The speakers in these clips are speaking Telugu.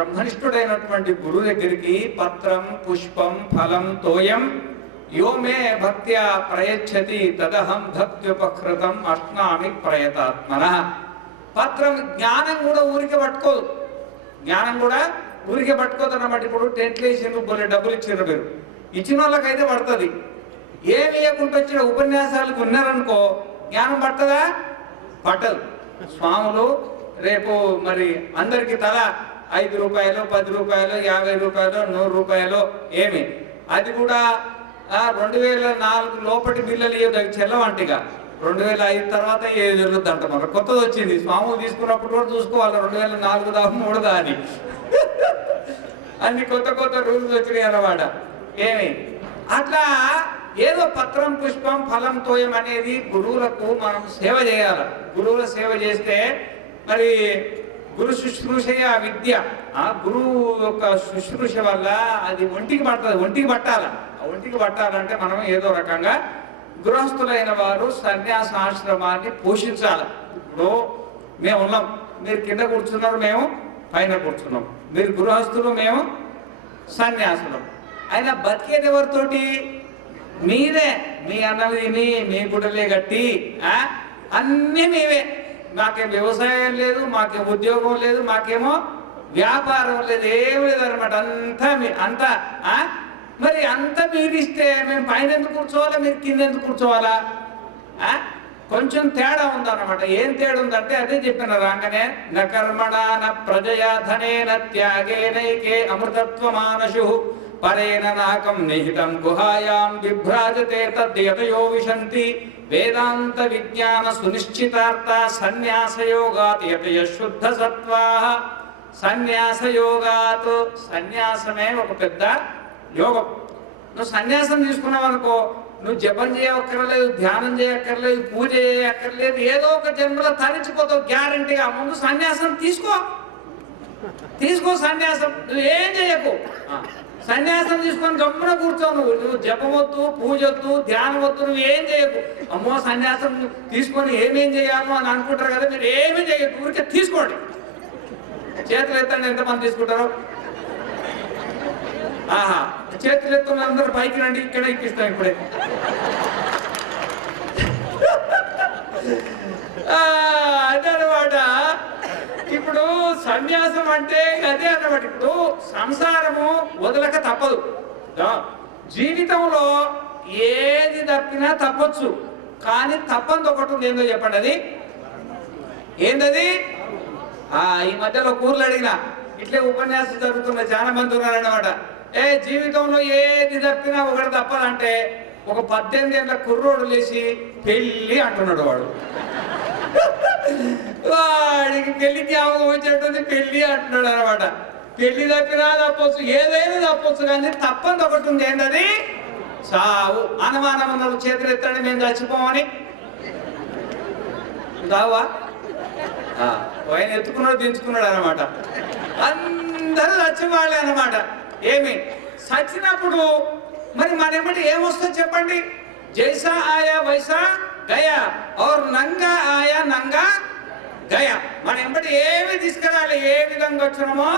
బ్రహ్మనిష్ఠుడైనటువంటి గురువు దగ్గరికి పత్రం పుష్పం ఫలం తోయం యో మే భక్త్యా ప్రయచ్చతి తదహం భక్త్యుపకృతం అష్నామి ప్రయతాత్మన. పత్రం జ్ఞానం కూడా ఊరికే పట్టుకోదు, జ్ఞానం కూడా ఊరికే పట్టుకోదు అన్నమాట. ఇప్పుడు టెంట్లు వేసిండ్రు, కొన్ని డబ్బులు ఇచ్చిండ్రు, మీరు ఇచ్చిన వాళ్ళకైతే పడుతుంది. ఏమి ఇవ్వకుండా వచ్చిన ఉపన్యాసాలకు ఉన్నారనుకో జ్ఞానం పట్టదా? పట్టదు. స్వాములు రేపు మరి అందరికి తల 5 రూపాయలు 10 రూపాయలు 50 రూపాయలు 100 రూపాయలు ఏమి, అది కూడా 2004 లోపటి బిల్లులు ఇవ్వదు, చెల్లవంటిగా 2005 తర్వాత ఏది జరుగుతుందంట. మన కొత్తది వచ్చింది, స్వాములు తీసుకున్నప్పుడు కూడా చూసుకోవాలి 2004 దాకా 3 దా అని అన్ని కొత్త కొత్త రూల్స్ వచ్చినాయి అన్నమాట. ఏమి అట్లా ఏదో పత్రం పుష్పం ఫలం తోయం అనేది గురువులకు మనం సేవ చేయాలి. గురువుల సేవ చేస్తే మరి గురు శుశ్రూషయ విద్య, ఆ గురువు యొక్క శుశ్రూష వల్ల అది ఒంటికి పడుతుంది. ఒంటికి పట్టాల. ఒంటికి పట్టాలంటే మనం ఏదో రకంగా గృహస్థులైన వారు సన్యాసాశ్రమాన్ని పోషించాలి. ఇప్పుడు మేము ఉన్నాం, మీరు కింద కూర్చున్నారు, మేము పైన కూర్చున్నాం. మీరు గృహస్థులు, మేము సన్యాసులం. అయినా బతికేది ఎవరితోటి? మీరే. మీ అన్నం తిని మీ గుడ్డలే కట్టి అన్నీ మీవే. మాకేం వ్యవసాయం లేదు, మాకేం ఉద్యోగం లేదు, మాకేమో వ్యాపారం లేదు, ఏం లేదు అనమాట. అంతా మరి అంతా మీరు ఇస్తే మేము పైన ఎందుకు కూర్చోవాలా, మీరు కింద ఎందుకు కూర్చోవాలా? కొంచెం తేడా ఉందన్నమాట. ఏం తేడా ఉందంటే అదే చెప్పిన రాగానే నకర్మణ ప్రజయా ధనేన త్యాగేనైకే అమృతత్వ మానసు పరేణ నాకం నిహితం గుహాయాం విభ్రాజతే తద్యతయో విశంతి వేదాంత విజ్ఞాన సునిశ్చితార్థ సన్యాసయోగాత్ యతయ శుద్ధ సత్వాః. సన్యాసయోగాత్, సన్యాసమే ఒక పెద్ద యోగం. నువ్వు సన్యాసం తీసుకున్నావు అనుకో, నువ్వు జపం చేయక్కర్లేదు, ధ్యానం చేయక్కర్లేదు, పూజ చేయక్కర్లేదు, ఏదో ఒక జన్మలో తరించిపోతావు గ్యారంటీగా. ముందు సన్యాసం తీసుకో సన్యాసం. నువ్వు ఏం చేయకు, సన్యాసం తీసుకొని గమ్మున కూర్చోవు. నువ్వు జపవద్దు, పూజొద్దు, ధ్యానం వద్దు, నువ్వు ఏం చేయకు. అమ్మో సన్యాసం తీసుకొని ఏమేం చేయాలో అని అనుకుంటారు కదా, మీరు ఏమీ చేయకు, ఊరికే తీసుకోండి. చేతులు ఎత్తండి, ఎంతమంది తీసుకుంటారు? చేతులు ఎత్తున్న అందరూ పైకి రండి, ఇక్కడ ఇప్పిస్తాం ఇప్పుడే. అదే అనమాట. ఇప్పుడు సన్యాసం అంటే అదే అన్నమాట. ఇప్పుడు సంసారము వదలక తప్పదు. జీవితంలో ఏది తప్పినా తప్పొచ్చు, కానీ తప్పంది ఒకటి ఉంది. ఏందో చెప్పండి అది? ఏంటది? ఈ మధ్యలో కూరలు అడిగిన ఇట్లే ఉపన్యాసం జరుగుతున్న చాలా మంది ఉన్నారన్నమాట. జీవితంలో ఏది తప్పినా ఒకటి తప్పదంటే ఒక 18 ఏళ్ళ కుర్రోడు లేచి పెళ్ళి అంటున్నాడు. వాడికి పెళ్లి జ్ఞాపకం వచ్చేటువంటి పెళ్లి అంటున్నాడు అనమాట. పెళ్లి తప్పినా తప్పొచ్చు, ఏదైనా తప్పొచ్చు, కానీ తప్పని ఒకటి ఉంది. ఏంటది? చావు. అనుమానం ఉన్న చేతులు ఎత్తండి, మేము చచ్చిపోమని. చావా? ఆయన ఎత్తుకున్నాడు, దించుకున్నాడు అనమాట. అందరూ చచ్చిపోవాలి అనమాట. ఏమి చచ్చినప్పుడు మరి మనెమ్మటి ఏమొస్తుంది చెప్పండి? జైసా ఆయా వైసా గయా और నంగా ఆయా నంగా గయా. మన ఎంబటి ఏమి తీసుకురాలి, ఏ విధంగా వచ్చినామో.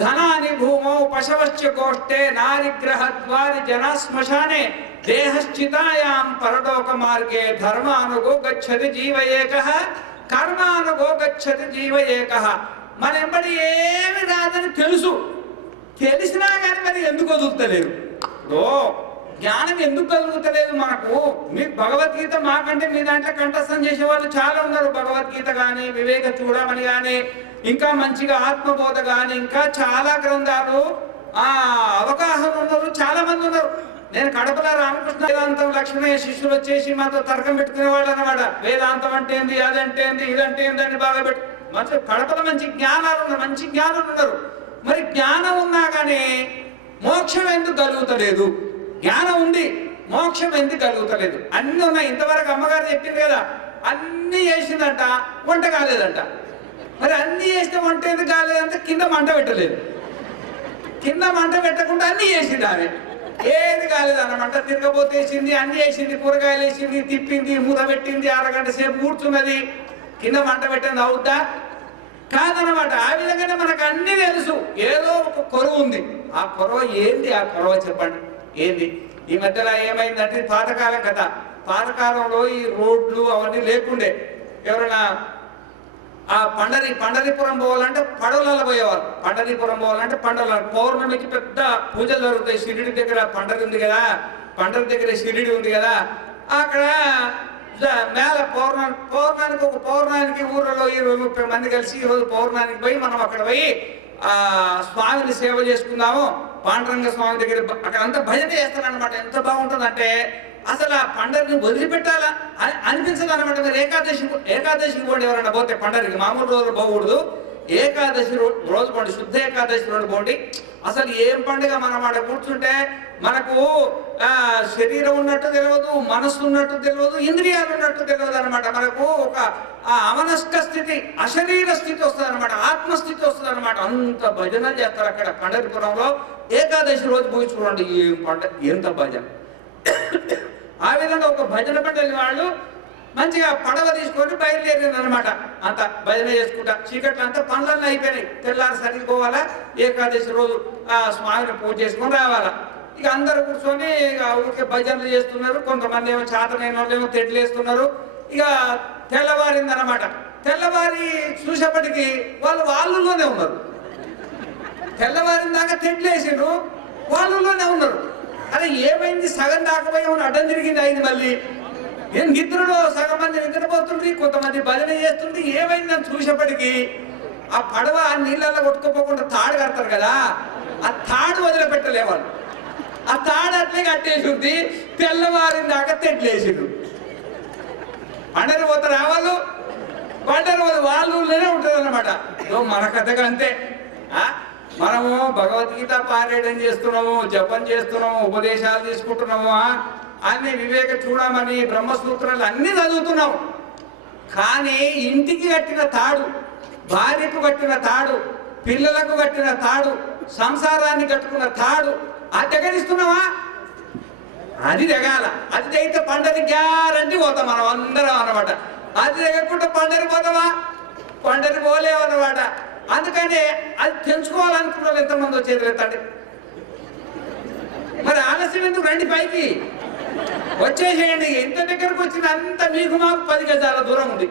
ధనాని భూమౌ పశవశ్చ గోష్ఠే నారిగ్రహ ద్వారి జనా శ్మశానే దేహశ్చితాయాం పరలోక మార్గే ధర్మానుగో గచ్చతి జీవ ఏకః కర్మానుగో గచ్చతి జీవ ఏకః. మన ఎంబటి ఏమి రాదని తెలిసినా కానీ మరి ఎందుకు వదులుతలేరు? జ్ఞానం ఎందుకు కలుగుతలేదు మనకు? మీకు భగవద్గీత మాకంటే మీ దాంట్లో కంఠస్థం చేసే వాళ్ళు చాలా ఉన్నారు. భగవద్గీత కానీ, వివేక చూడమని కానీ, ఇంకా మంచిగా ఆత్మబోధ కానీ, ఇంకా చాలా గ్రంథాలు అవగాహన ఉన్నారు, చాలా మంది ఉన్నారు. నేను కడపలో రామకృష్ణ వేదాంతం లక్ష్మణయ్య శిష్యులు వచ్చేసి మాతో తర్కం పెట్టుకునే వాళ్ళు అనమాట. వేదాంతం అంటే ఏంది, అదంటే ఏంది, ఇదంటే ఏంది అని బాగా మంచి కడపలో మంచి జ్ఞానాలు ఉన్నారు, మంచి జ్ఞానులు ఉన్నారు. మరి జ్ఞానం ఉన్నా కానీ మోక్షం ఎందుకు కలుగుతలేదు? జ్ఞానం ఉంది, మోక్షం ఎందుకు కలుగుతలేదు? అన్నీ ఉన్నాయి. ఇంతవరకు అమ్మగారు చెప్పింది కదా, అన్నీ చేసిందంట, వంట కాలేదంట. మరి అన్నీ చేస్తే వంట ఎందుకు కాలేదంటే కింద మంట పెట్టలేదు. కింద మంట పెట్టకుండా అన్నీ చేసింది ఆమె. ఏది కాలేదన్నమాట. తిరగబోతేసింది, అన్నీ వేసింది, కూరగాయలు వేసింది, తిప్పింది, మూత పెట్టింది, అరగంట సేపు కూర్చున్నది, కింద మంట పెట్టింది. అవుద్దా? కాదనమాట. ఆ విధంగానే మనకు అన్ని తెలుసు. ఏదో కొరవ ఉంది. ఆ కొరవ ఏంది? ఆ కొరవ చెప్పండి ఏంది? ఈ మధ్యలో ఏమైందంటే పాతకాలం కదా, పాతకాలంలో ఈ రోడ్లు అవన్నీ లేకుండే. ఎవరైనా ఆ పండరీపురం పోవాలంటే పడవలలో పోయేవారు. పండరీపురం పోవాలంటే పౌర్ణమికి పెద్ద పూజలు జరుగుతాయి. షిరిడి దగ్గర పండరి ఉంది కదా, పండరి దగ్గర షిరిడి ఉంది కదా, అక్కడ మేళ పౌర్ణానికి ఊళ్ళలో 20-30 మంది కలిసి ఈరోజు పౌర్ణానికి పోయి మనం అక్కడ పోయి ఆ స్వామిని సేవ చేసుకుందాము. పాండురంగ స్వామి దగ్గర అక్కడ అంతా భజన చేస్తారనమాట. ఎంత బాగుంటుందంటే అసలు ఆ పండరిని వదిలిపెట్టాలా అని అనిపించదు అనమాట. మీరు ఏకాదశికి పోండి, ఎవరైనా పోతే పండరికి మామూలు రోజులు పోకూడదు. ఏకాదశి రోజు పోండి, శుద్ధ ఏకాదశి రోజు పోండి. అసలు ఏం పండుగ మనం ఆడ కూర్చుంటే మనకు శరీరం ఉన్నట్టు తెలియదు, మనస్సు ఉన్నట్టు తెలియదు, ఇంద్రియాలు ఉన్నట్టు తెలియదు అనమాట. మనకు ఒక అమనస్క స్థితి, అశరీర స్థితి వస్తుంది అనమాట, ఆత్మస్థితి వస్తుంది అనమాట. అంత భజన చేస్తారు అక్కడ పండరిపురంలో. ఏకాదశి రోజు పోయి చూడండి ఏం పండుగ, ఎంత భజన. ఆ విధంగా ఒక భజన మండలి వాళ్ళు మంచిగా పడవ తీసుకొని బయలుదేరింది అనమాట. అంత భజన చేసుకుంటా చీకట్లు అంతా పనులన్నీ అయిపోయినాయి. తెల్లారి సరిపోవాలా, ఏకాదశి రోజు ఆ స్వామిని పూజ చేసుకొని రావాలా. ఇక అందరు కూర్చొని ఇక ఊరికే భజనలు చేస్తున్నారు. కొంతమంది ఏమో చేతనైన వాళ్ళు ఏమో తెడ్లు వేస్తున్నారు. ఇక తెల్లవారింది అనమాట. తెల్లవారి చూసేపటికి వాళ్ళలోనే ఉన్నారు. తెల్లవారిన దాకా తెడ్లు వేసిండ్రు, వాళ్ళలోనే ఉన్నారు. అరే ఏమైంది? సగం దాకపోయి అడ్డం తిరిగింది అయింది. మళ్ళీ ఏం నిద్రలో సగం మంది నిద్రపోతుంది, కొంతమంది భజన చేస్తుంది. ఏమైందని చూసేపటికి ఆ పడవ నీళ్ళల్లో కొట్టుకోపోకుండా తాడు కడతారు కదా, ఆ తాడు వదిలిపెట్టలే వాళ్ళు. ఆ తాడు అట్లే కట్టేసింది. తెల్లవారిన దాకా తెట్లేసిండ్రు. పండరి పోతారు వాళ్ళు, పండరి వాళ్ళలోనే ఉంటుంది అనమాట. మన కథగా అంతే. మనము భగవద్గీత పారాయణం చేస్తున్నాము, జపం చేస్తున్నాము, ఉపదేశాలు తీసుకుంటున్నాము, అన్ని వివేక చూడమని బ్రహ్మసూత్రాలు అన్ని చదువుతున్నాము. కానీ ఇంటికి కట్టిన తాడు, భార్యకు కట్టిన తాడు, పిల్లలకు కట్టిన తాడు, సంసారాన్ని కట్టుకున్న తాడు అది తెగనిస్తున్నావా? అది తెగాల. అది తెగితే పండరి గ్యారంటీ పోతాం మనం అందరం అన్నమాట. అది తెగకుండా పండరి పోతావా? పండరి పోలేవన్నమాట. అందుకని అది తెంచుకోవాలనుకున్న ఎంతమంది వచ్చేది లేదండి. మరి ఆలస్యం ఎందుకు? రండి పైకి వచ్చేసేయండి. ఇంత దగ్గరకు వచ్చిన అంత మీకు మాకు 10 గజాల దూరం ఉంది.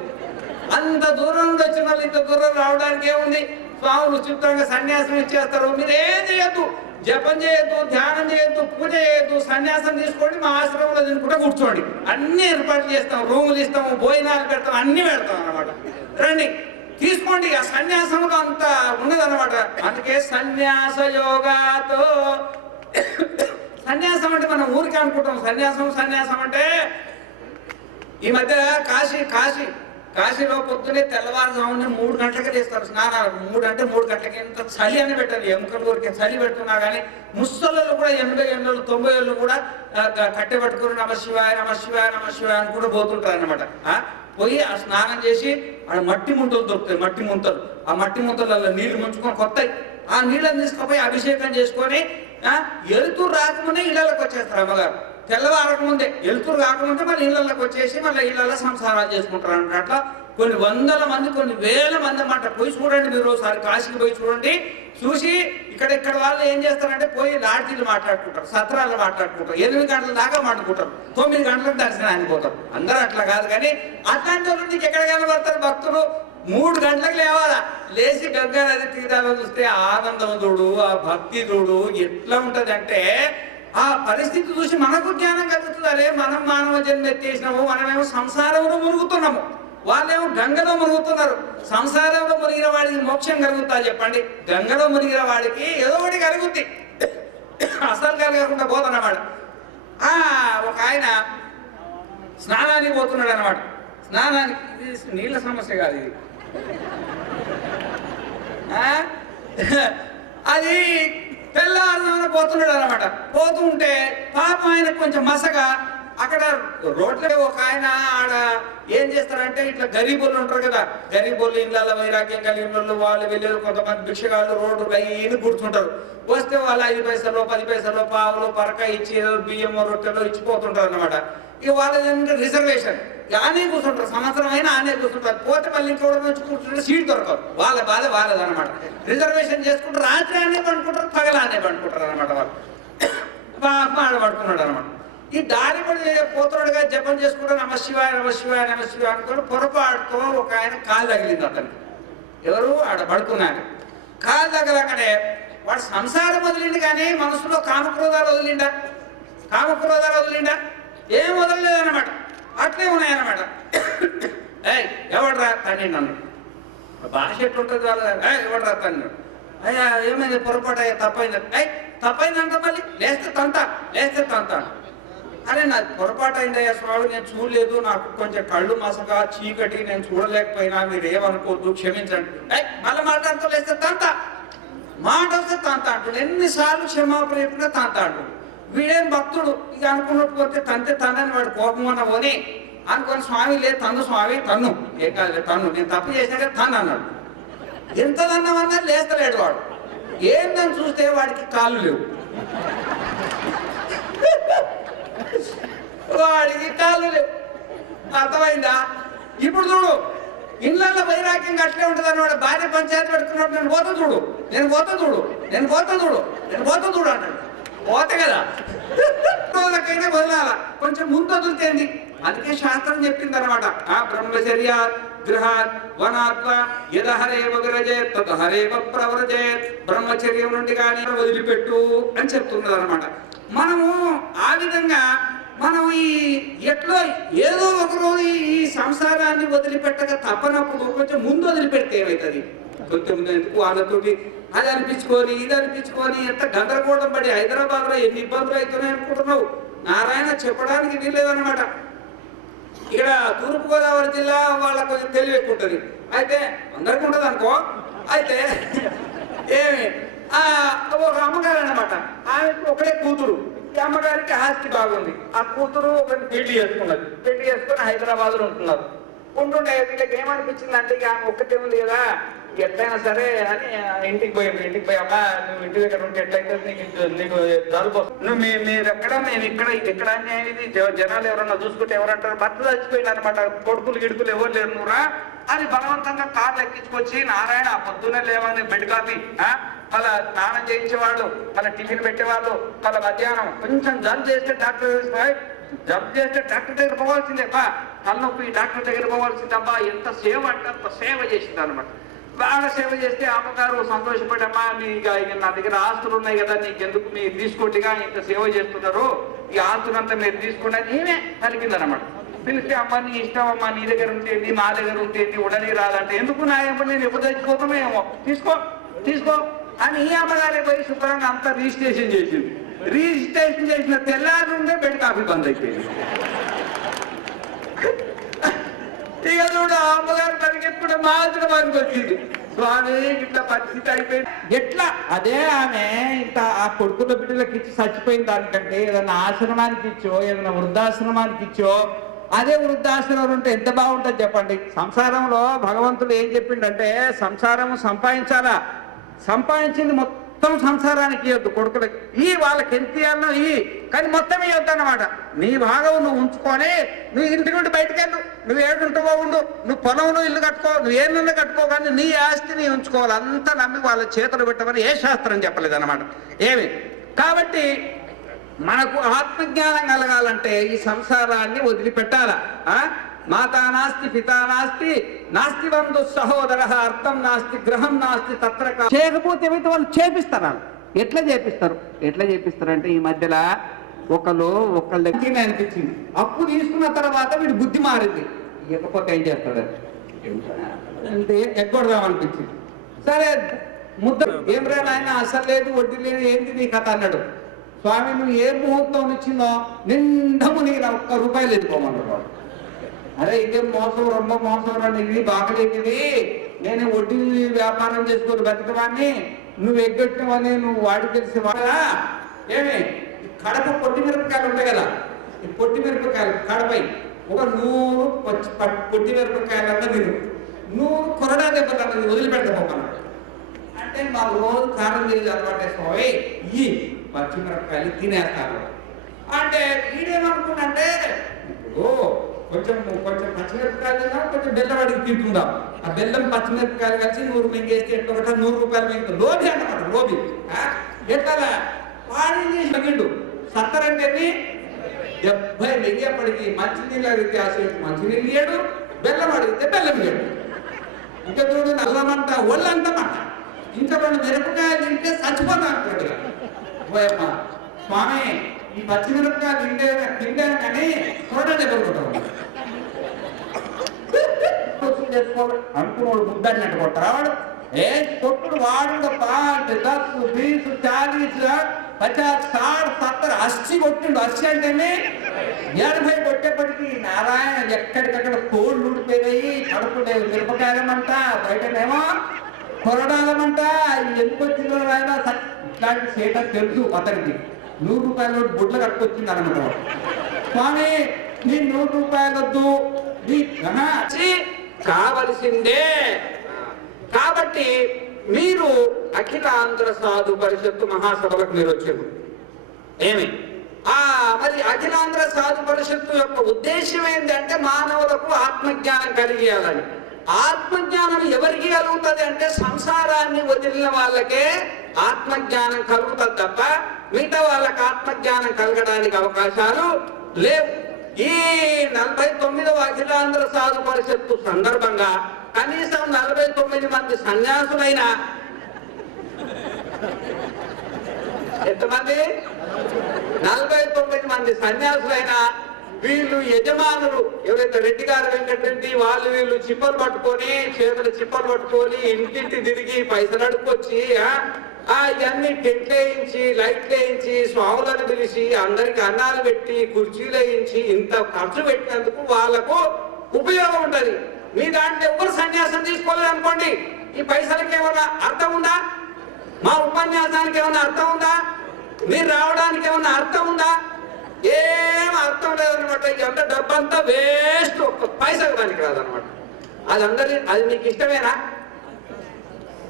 అంత దూరం నుండి వచ్చిన వాళ్ళు ఇంత దూరం రావడానికి ఏముంది? స్వాములు చిత్తంగా సన్యాసం ఇచ్చేస్తారు. మీరు ఏం చేయొద్దు, జపం చేయొద్దు, ధ్యానం చేయొద్దు, పూజ చేయొద్దు, సన్యాసం తీసుకోండి, మా ఆశ్రమంలో తినుకుంటే కూర్చోండి. అన్ని ఏర్పాట్లు చేస్తాం, రూములు ఇస్తాము, భోజనాలు పెడతాం, అన్ని పెడతాం అన్నమాట. రండి తీసుకోండి. ఆ సన్యాసంలో అంత ఉన్నదన్నమాట. అందుకే సన్యాస యోగాతో, సన్యాసం అంటే మనం ఊరికే అనుకుంటాం. సన్యాసం అంటే ఈ మధ్య కాశీలో పొద్దునే తెల్లవారుజామునే 3 గంటలకే చేస్తారు స్నానాలు. 3 అంటే 3 గంటలకి ఎంత చలి అని పెట్టారు. ఎముకలు ఊరికే చలి పెడుతున్నా కానీ ముసళ్ళు కూడా 80 ఏళ్ళు 90 ఏళ్ళు కూడా కట్టె పట్టుకుని నమ శివాయ అని కూడా పోతుంటారు అనమాట. పోయి ఆ స్నానం చేసి ఆడ మట్టి ముంతలు దొరుకుతాయి, మట్టి ముంతలు. ఆ మట్టి ముంతలలో నీళ్లు ముంచుకొని కొత్తాయి. ఆ నీళ్ళని తీసుకుపోయి అభిషేకం చేసుకొని ఎలుతురు రాకముందే ఇళ్లలోకి వచ్చేస్తారు అమ్మగారు. తెల్లవారకముందే, ఎలుతురు రాకముందే మళ్ళీ ఇళ్లలోకి వచ్చేసి మళ్ళీ ఇళ్లలో సంసారాలు చేసుకుంటారు అన్నమాట. అట్లా కొన్ని వందల మంది, కొన్ని వేల మంది అన్నమాట. పోయి చూడండి మీరు, ఒకసారి కాశీకి పోయి చూడండి. చూసి ఇక్కడ వాళ్ళు ఏం చేస్తారంటే పోయి లాడ్జీలు మాట్లాడుకుంటారు, సత్రాలు మాట్లాడుకుంటారు. 8 గంటల దాకా మాట్లాడుకుంటారు, 9 గంటలకు దర్శనానికి పోతారు. అందరూ అట్లా కాదు. కానీ అట్లాంటి వాళ్ళు నీకు ఎక్కడ కనబడతారు? భక్తులు 3 గంటలకు లేవాలా, లేచి గంగా నది తీరాలను చూస్తే ఆనందం చూడు, ఆ భక్తి చూడు ఎట్లా ఉంటది అంటే ఆ పరిస్థితి చూసి మనకు జ్ఞానం కలుగుతుంది. అరే మనం మానవ జన్మ ఎత్తేసినాము, మనమేమో సంసారంలో మునుగుతున్నాము, వాళ్ళేమో గంగలో మునుగుతున్నారు. సంసారంలో మునిగిన వాడికి మోక్షం కలుగుతా చెప్పండి? గంగలో మునిగిన వాడికి ఏదో ఒకటి కలుగుద్ది, అసలు కలగకుండా పోతున్నవాడు. ఒక ఆయన స్నానానికి పోతున్నాడు అనమాట. స్నానానికి, ఇది నీళ్ళ సమస్య కాదు ఇది, అది తెల్లవారుజామున పోతున్నాడు అనమాట. పోతూ ఉంటే పాపం ఆయన కొంచెం మసగా అక్కడ రోడ్ల ఒక ఆయన ఆడ ఏం చేస్తారంటే ఇట్లా గరీబులు ఉంటారు కదా, గరీబులు ఇళ్ళ వైరాగ్యం కలిగిన వాళ్ళు వెళ్ళారు, కొంతమంది భిక్షగాళ్ళు రోడ్డు లైన్ కూర్చుంటారు. వస్తే వాళ్ళు 5 పైసలు 10 పైసలు పావులు పరక ఇచ్చి బియ్యం రొట్టెలు ఇచ్చిపోతుంటారు అనమాట. ఇక వాళ్ళ రిజర్వేషన్ ఆనే కూర్చుంటారు, సంవత్సరం అయినా ఆనే కూర్చుంటారు. పోతే మళ్ళీ ఇంకోటి నుంచి కూర్చుంటే సీట్ దొరకదు, వాళ్ళ బాధ వాళ్ళది అనమాట. రిజర్వేషన్ చేసుకుంటారు, రాత్రి ఆనే పండుకుంటారు, పగల ఆనే పండుకుంటారు అనమాట. వాళ్ళు బాగా పడుకున్నాడు అనమాట. ఈ దారి పడి పోతున్నాడుగా జపం చేసుకుంటూ నమశివాయ నమశివాయ నమశివాయ అనుకుని పొరపాటుతో ఒక ఆయన కాలు తగిలింది అతనికి. ఎవరు ఆడ పడుకున్నాను. కాలు తగలగానే వాడు సంసారం వదిలిండి కానీ మనసులో కామక్రోధాలు వదిలిండా, కామక్రోధాలు వదిలిండా, ఏం వదలలేదన్నమాట. అట్లే ఉన్నాయన్నమాట. ఎవడరా తన్ని నన్ను భాష ఎట్లుంటుంది వాళ్ళు, ఎవడరా తన్ను, అయ్యా ఏమైంది పొరపాటు, అయ్యా తప్పైంది, తప్పైందంట, మళ్ళీ లేస్తే తంత. అరే నాకు పొరపాటు అయిందయ్యా స్వామి, నేను చూడలేదు, నాకు కొంచెం కళ్ళు మసగా చీకటి, నేను చూడలేకపోయినా, మీరు ఏమనుకోవద్దు, క్షమించండి. మళ్ళీ మాట్లాడుతూ లేస్తే తంత, మాట వస్తే తంత అంటుడు. ఎన్నిసార్లు క్షమాపణ చెప్పినా తంత అంటుడు. వీడేం భక్తుడు, ఇక అనుకున్నట్టు పోతే తంతే తనని వాడు కోపం అన్న పోని అనుకోని, స్వామి లేదు తన్ను స్వామి తన్ను, ఏ కాదు తన్ను, నేను తప్పు చేసినాక తన్ను అన్నాడు. ఎంత దన్నమన్నా లేస్తలేడు వాడు. ఏందని చూస్తే వాడికి కాళ్ళు లేవు, వాడికి కాళ్ళు లేవు. అర్థమైందా? ఇప్పుడు చూడు, ఇళ్ళల్లో వైరాగ్యం అట్లే ఉంటుంది అన్నమాట. భార్య పంచాయతీ పెట్టుకున్నప్పుడు నేను పోతా చూడు అంటాడు. పోతే కదా రోజులకైనా వదలాల, కొంచెం ముందు వదిలితేంది. అందుకే శాస్త్రం చెప్పింది అనమాట, బ్రహ్మచర్య గృహాత్ వనాత్వ యదహరేవ విరజేత్ తదహరేవ ప్రవ్రజేత్, బ్రహ్మచర్యం నుండి కానీ వదిలిపెట్టు అని చెప్తున్నది అనమాట. మనము ఆ విధంగా మనం ఈ ఎట్లో ఏదో ఒక రోజు ఈ సంసారాన్ని వదిలిపెట్టక తప్పనప్పుడు కొంచెం ముందు వదిలిపెడితే ఏమవుతుంది, కొంచెం ఎందుకు వాళ్ళతోటి అది అనిపించుకొని ఇది అనిపించుకొని ఎంత గందరగోళం పడి హైదరాబాద్లో ఎన్ని ఇబ్బందులు అవుతున్నాయి అనుకుంటున్నావు. నారాయణ చెప్పడానికి వీల్లేదన్నమాట. ఇక్కడ తూర్పుగోదావరి జిల్లా వాళ్ళకు కొంచెం తెలివి ఎక్కువ ఉంటుంది, అయితే అందరికీ ఉంటుంది అనుకో. అయితే ఏమి ఒక అమ్మగారు అనమాట, ఆమెకు ఒకటే కూతురు. ఈ అమ్మగారికి ఆస్తి బాగుంది. ఆ కూతురు ఒకటి పెళ్లి చేసుకుని హైదరాబాద్లో ఉంటున్నారు. ఉంటుండే వీళ్ళకి ఏమనిపించింది అంటే, ఇక ఆమె ఒక్కటే ఉంది కదా, ఎట్లయినా సరే అని ఇంటికి పోయి అమ్మా నువ్వు ఇంటి దగ్గర ఉంటే ఎట్లయితే నీకు జలుబు, నువ్వు మీరు ఎక్కడ మేము ఇక్కడ ఇది జనాలు ఎవరన్నా చూసుకుంటే ఎవరంటారు, భర్త చచ్చిపోయింది అనమాట, కొడుకులు గిడుకులు ఎవరు లేరు నువ్వురా అని బలవంతంగా కార్లు ఎక్కించుకొచ్చి నారాయణ పొద్దునే లేవని బెడ్ కాపీ, మళ్ళా స్నానం చేయించేవాళ్ళు, మళ్ళీ టిఫిన్ పెట్టేవాళ్ళు, మళ్ళీ మధ్యాహ్నం కొంచెం జంప్ చేస్తే డాక్టర్ దగ్గర పోవాల్సిందే, తలనొప్పి డాక్టర్ దగ్గర పోవాల్సిందమ్మా. ఎంత సేవ అంటే అంత సేవ చేసింది అనమాట. బాగా సేవ చేస్తే అమ్మగారు సంతోషపడమ్మా, మీకు నా దగ్గర ఆస్తులు ఉన్నాయి కదా, నీకెందుకు మీరు తీసుకోండిగా, ఇంత సేవ చేస్తున్నారు, ఈ ఆస్తులంతా మీరు తీసుకున్నా నేనే కలిగిందనమాట. పిలిస్తే అమ్మ నీ ఇష్టం అమ్మా, నీ దగ్గర ఉంటేంది మా దగ్గర ఉంటేంది, ఉండని రాదంటే, ఎందుకు నా ఏమో నేను ఎప్పుడు తెచ్చిపోతామేమో, తీసుకో అని ఈ అమ్మగారే పోయి శుభ్రంగా అంతా రిజిస్ట్రేషన్ చేసింది. రిజిస్ట్రేషన్ చేసిన తెల్లారి నుండే బెడ్ కాఫీ బంద్ అయిపోయింది. ఇక చూడు అమ్మగారు పరిగెత్తుకుంటే మాత్రం పనికి వచ్చింది. స్వామి ఇట్లా పరిస్థితి అయిపోయింది. ఎట్లా అదే ఆమె ఇంత ఆ కొడుకుల బిడ్డలకి ఇచ్చి చచ్చిపోయిన దానికంటే ఏదైనా ఆశ్రమానికి ఇచ్చో, ఏదైనా వృద్ధాశ్రమానికి ఇచ్చో, అదే వృద్ధాశ్రమం ఉంటే ఎంత బాగుంటుంది చెప్పండి. సంసారంలో భగవంతుడు ఏం చెప్పిండంటే, సంసారం సంపాదించాలా, సంపాదించింది మొత్తం సంసారానికి ఇవ్వద్దు, కొడుకులకి వాళ్ళకి ఎంత ఇవ్వాలనో కానీ మొత్తం ఇవ్వద్దు అన్నమాట. నీ భాగం నువ్వు ఉంచుకొని నువ్వు ఇంటి నుండి బయటకు వెళ్ళు, నువ్వు ఏడుంటావో ఉండు, నువ్వు పొలంలో ఇల్లు కట్టుకో, నువ్వు ఏమన్నా కట్టుకో, కానీ నీ ఆస్తిని ఉంచుకోవాలి. అంతా నమ్మి వాళ్ళ చేతులు పెట్టమని ఏ శాస్త్రం చెప్పలేదు అన్నమాట. కాబట్టి మనకు ఆత్మజ్ఞానం కలగాలంటే ఈ సంసారాన్ని వదిలిపెట్టాలా. మాతా నాస్తి పితా నాస్తి నాస్తి బంధు సహోదర అర్థం నాస్తి గ్రహం నాస్తి తత్ర. చేయకపోతే ఏమైతే వాళ్ళు చేపిస్తారు. ఎట్లా చేపిస్తారంటే ఈ మధ్యలో ఒకళ్ళకి అనిపించింది, అప్పు తీసుకున్న తర్వాత వీడి బుద్ధి మారింది, ఇవ్వకపోతే ఏం చేస్తాడు అంటే ఎగ్గొడదామనిపించింది. సరే ముద్ద ఏం రా నాయన అసలు లేదు వడ్డీ లేదు ఏంటి నీ కథ అన్నాడు. స్వామి నువ్వు ఏ ముహూర్తం ఇచ్చిందో నిండము నీ ₹1 ఎదుకోమన్నాడు వాడు. అరే ఇదే మోసం, రొమ్మ మోసం రండి, ఇది బాగలేనిది, నేను వడ్డీ వ్యాపారం చేసుకొని బతికవాన్ని, నువ్వు ఎగ్గొట్టినవని నువ్వు వాడికి తెలిసి వాడా. కడప పొట్టి మిరపకాయలు ఉంటాయి కదా, ఈ పొట్టి మిరపకాయలు కడపై ఒక 100 పొట్టి మిరపకాయలన్నా మీరు 100 కొరడా దెబ్బలు వదిలిపెడతాం అంటే మాకు రోజు కారం చేసి అలవాటు వేసుకోవాలి ఈ పచ్చిమిరపకాయలు తినేస్తారు అంటే వీడేమనుకున్నంటే ఇప్పుడు కొంచెం పచ్చిమిరపకాయలు కొంచెం బెల్లం అడిగి తింటుందాం ఆ బెల్లం పచ్చిమిరపకాయలు కలిసి 100 మింగేస్తే ఎట్లా 100 రూపాయలు మింగుతుంది లోబి అన్నమాట లోబి ఎట్లా వాడి మింగిండు 70 అంటే 70 మింగేపడికి మంచినీళ్ళు అడిగితే మంచినీళ్ళు ఇయ్యాడు బెల్లం అడిగితే బెల్లం ఇయ్యాడు ఇంకా చూడు నల్లమంట ఒళ్ళంటమాట ఇంకా 2 మిరపకాయలు తింటే చచ్చిపోతా అనుకోండి పోయమ్మ స్వామి ఈ పచ్చిమిరపకాయలు తింటాను కానీ చూడ దెబ్బలుకుంటాం అనుకున్నాడు ముద్దన్నట్టు కొట్టరా వాడు ఏ కొట్టుడు వాడు 5 10 20 40 50 60 70 80 కొట్టిండు 80 అంటేనే 80 కొట్టేప్పటికీ నారాయణ ఎక్కడికక్కడ కోళ్ళు ఊడిపోయినాయి కడుపు మిరపకాయలమంట బయటనేమో కొరడాలమంట ఎందుకు వచ్చిందో ఆయన ఇట్లాంటి సేట తెలుసు అతనికి 100 రూపాయల నోటు బుడ్లు కట్టుకొచ్చింది అనమాట స్వామి నీ 100 రూపాయలొద్దు నీ కావలసిందే కాబట్టి మీరు అఖిలాంధ్ర సాధు పరిషత్తు మహాసభలకు మీరు వచ్చారు ఏమి మరి అఖిలాంధ్ర సాధు పరిషత్తు యొక్క ఉద్దేశం ఏంటంటే మానవులకు ఆత్మజ్ఞానం కలిగేయాలని ఆత్మజ్ఞానం ఎవరికి కలుగుతుంది అంటే సంసారాన్ని వదిలిన వాళ్ళకే ఆత్మజ్ఞానం కలుగుతుంది తప్ప మిగతా వాళ్ళకి ఆత్మజ్ఞానం కలగడానికి అవకాశాలు లేవు ఈ 49వ అఖిలాంధ్ర సాధు పరిషత్తు సందర్భంగా కనీసం 49 మంది సన్యాసులైన ఎంతమంది 49 మంది సన్యాసులైనా వీళ్ళు యజమానులు ఎవరైతే రెడ్డి గారు వెంకటరెడ్డి వాళ్ళు వీళ్ళు చిప్పలు పట్టుకొని చేతులు చిప్పలు పట్టుకొని ఇంటింటి తిరిగి పైసలు అడుక్కొచ్చి ఇవన్నీ టెంట్లు వేయించి లైట్లు వేయించి స్వాములను పిలిచి అందరికి అన్నాలు పెట్టి కుర్చీలు వేయించి ఇంత ఖర్చు పెట్టినందుకు వాళ్ళకు ఉపయోగం ఉంటది మీ దాంట్లో ఎవరు సన్యాసం తీసుకోలేదు అనుకోండి ఈ పైసలకి ఏమైనా అర్థం ఉందా మా ఉపన్యాసానికి ఏమైనా అర్థం ఉందా మీరు రావడానికి ఏమైనా అర్థం ఉందా ఏం అర్థం లేదనమాట ఇదంతా డబ్బంతా వేస్ట్ ఒక్క పైసలు దానికి రాదనమాట అది మీకు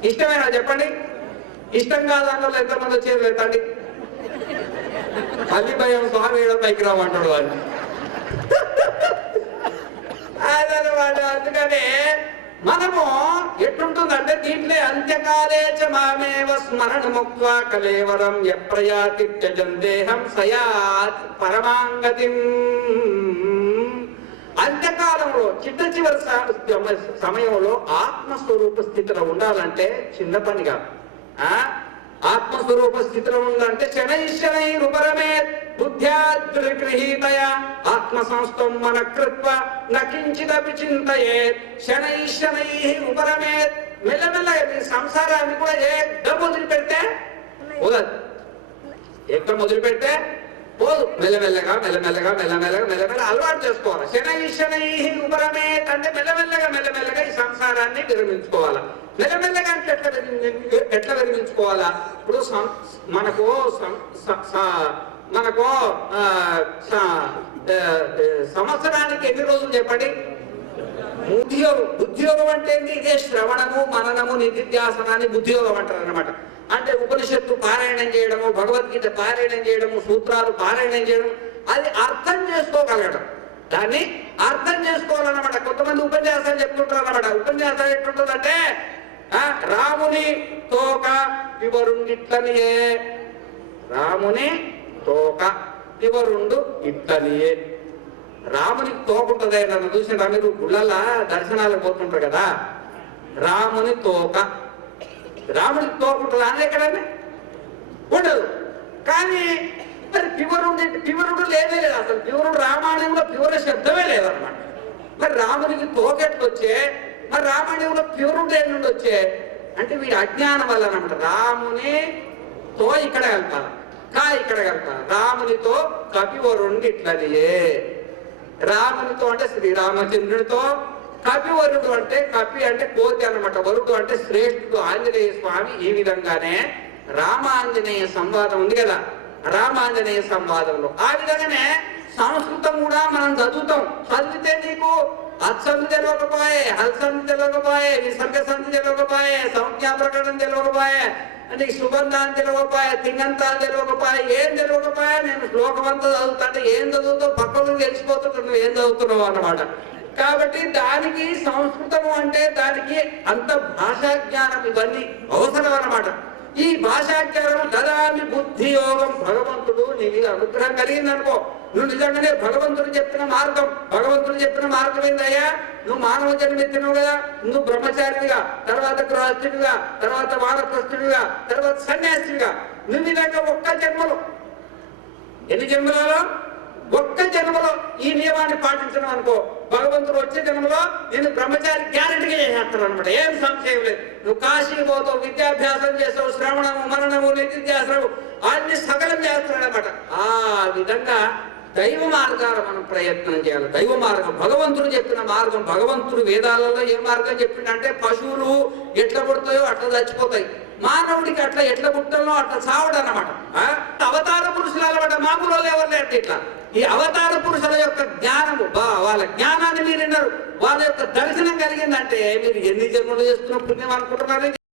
ఇష్టమేనా చెప్పండి ఇష్టం కాదన్న ఎంతమంది వచ్చేది లేదండి మళ్ళీ భయం స్వామి పైకి రామంటాడు వాళ్ళు అదనమాట అందుకనే మనము ఎట్లుంటుందంటే దీంట్లో అంత్యకాలే చ మామేవ స్మరణముక్త్వా కలేవరం యప్రయాతి త్యజందేహం సయాత్ పరమాంగతిం అంత్యకాలంలో చివరి సమయంలో ఆత్మస్వరూప స్థితిలో ఉండాలంటే చిన్న పని కాదు ఆత్మస్వరూప స్థితిలో ఉండాలంటే శనై రూపరమే బుద్ధ్యాద్గృహీతయ ఆత్మ సంస్థం మన కృత్వ నకించిదపి చింతయేత్ శనై ఉపరమేత్ మెల్లమెల్లగా మీ సంసారాన్ని కూడా ఏకం వదిలిపెడితే పోదు ఏకం వదిలిపెడితే పోదు మెల్లమెల్లగా అలవాటు చేసుకోవాలి శనై ఉపరమేత్ అంటే మెల్లమెల్లగా ఈ సంసారాన్ని విరమించుకోవాలా మెల్లమెల్లగా అంటే ఎట్లా విరమించుకోవాలా ఇప్పుడు మనకు సంవత్సరానికి ఎన్ని రోజులు చెప్పండి బుద్ధియోగం అంటే ఇదే శ్రవణము మననము నిధిధ్యాసనాన్ని బుద్ధియోగం అంటారు అనమాట అంటే ఉపనిషత్తు పారాయణం చేయడము భగవద్గీత పారాయణం చేయడము సూత్రాలు పారాయణం చేయడం అది అర్థం చేసుకోగలగడం దాన్ని అర్థం చేసుకోవాలన్నమాట కొంతమంది ఉపన్యాసాలు చెప్తుంటారు అన్నమాట ఉపన్యాసాలు ఎట్లుంటుందంటే రాముని తోక వివరుండిట్లనియే రాముని తోక వివరుండు ఇట్లనియే రామునికి తోక ఉంటుంది నన్ను చూసిన మీరు గుళ్ళలా దర్శనాలకు పోతుంటారు కదా రాముని తోక రామునికి తోక ఉంటుంది అని ఎక్కడన్నా ఉండదు కానీ మరి పివరుడు లేదే లేదు అసలు పివరుడు రామాయణంలో పివర శబ్దమే లేదన్నమాట మరి రామునికి తోకెట్లొచ్చే మరి రామాయణంలో పివరుడు ఏ నుండి వచ్చే అంటే వీడి అజ్ఞానం వల్ల అనమాట రాముని తో ఇక్కడ కలపాలి ఇక్కడ కలపాలి రామునితో కపివరుణ్ణి ఇట్లనియే రామునితో అంటే శ్రీరామచంద్రుడితో కపివరుడు అంటే కపి అంటే కోతి అన్నమాట వరుడు అంటే శ్రేష్ఠుడు ఆంజనేయ స్వామి ఈ విధంగానే రామాంజనేయ సంవాదం ఉంది కదా రామాంజనేయ సంవాదంలో ఆ విధంగానే సంస్కృతం కూడా మనం చదువుతాం, చదివితే నీకు అత్సంధి తెలియకపోయే, హల్సంధి తెలియకపోయే, విసర్గ సంధి తెలియకపోయే, సంజ్ఞా ప్రకటన తెలియకపోయే, నీకు సుగంధాన్ని తెలియకపోయే, తింగంతాలు తెలియకపోయే, ఏం తెలియకపోయా. నేను శ్లోకం అంతా చదువుతాంటే ఏం చదువుతావు పక్కకు తెలిసిపోతుంటావు నువ్వు ఏం చదువుతున్నావు అన్నమాట. కాబట్టి దానికి సంస్కృతము అంటే దానికి అంత భాషా జ్ఞానం ఇవన్నీ అవసరం అన్నమాట. ఈ భాషా జ్ఞానం దదామి బుద్ధి యోగం, భగవంతుడు నీకు అనుగ్రహం కలిగింది అనుకో, నువ్వు నిజంగానే భగవంతుడు చెప్పిన మార్గం, భగవంతుడు చెప్పిన మార్గం ఏందయ్యా, నువ్వు మానవ జన్మెత్తినవు కదా, నువ్వు బ్రహ్మచారిగా, తర్వాత గృహస్థుడిగా, తర్వాత వానప్రస్థుడిగా, తర్వాత సన్యాసిగా, నువ్వు విధంగా ఒక్క జన్మలో, ఎన్ని జన్మలలో, ఒక్క జన్మలో ఈ నియమాన్ని పాటించడం అనుకో, భగవంతుడు వచ్చే జన్మలో నేను బ్రహ్మచారి గ్యారెంటీగా చేసేస్తాను అనమాట. ఏం సంశయం లేదు. నువ్వు కాశీ పోతావు, విద్యాభ్యాసం చేస్తావు, శ్రవణము మరణము నిత్యాసనము అన్ని సకలం చేస్తున్నాడు అనమాట. ఆ విధంగా దైవ మార్గాలు మనం ప్రయత్నం చేయాలి. దైవ మార్గం భగవంతుడు చెప్పిన మార్గం. భగవంతుడు వేదాలలో ఏ మార్గం చెప్పిండంటే పశువులు ఎట్లా పుడతాయో అట్లా చచ్చిపోతాయి, మానవుడికి అట్లా ఎట్లా పుట్టాలో అట్లా చావడు అన్నమాట. అవతార పురుషులు అలవాట మామూలు ఎవరు లేట. ఇట్లా ఈ అవతార పురుషుల యొక్క జ్ఞానము, వాళ్ళ జ్ఞానాన్ని మీరు విన్నారు, వాళ్ళ యొక్క దర్శనం కలిగిందంటే మీరు ఎన్ని జన్మలు చేస్తున్న పుణ్యం అనుకుంటున్నారు.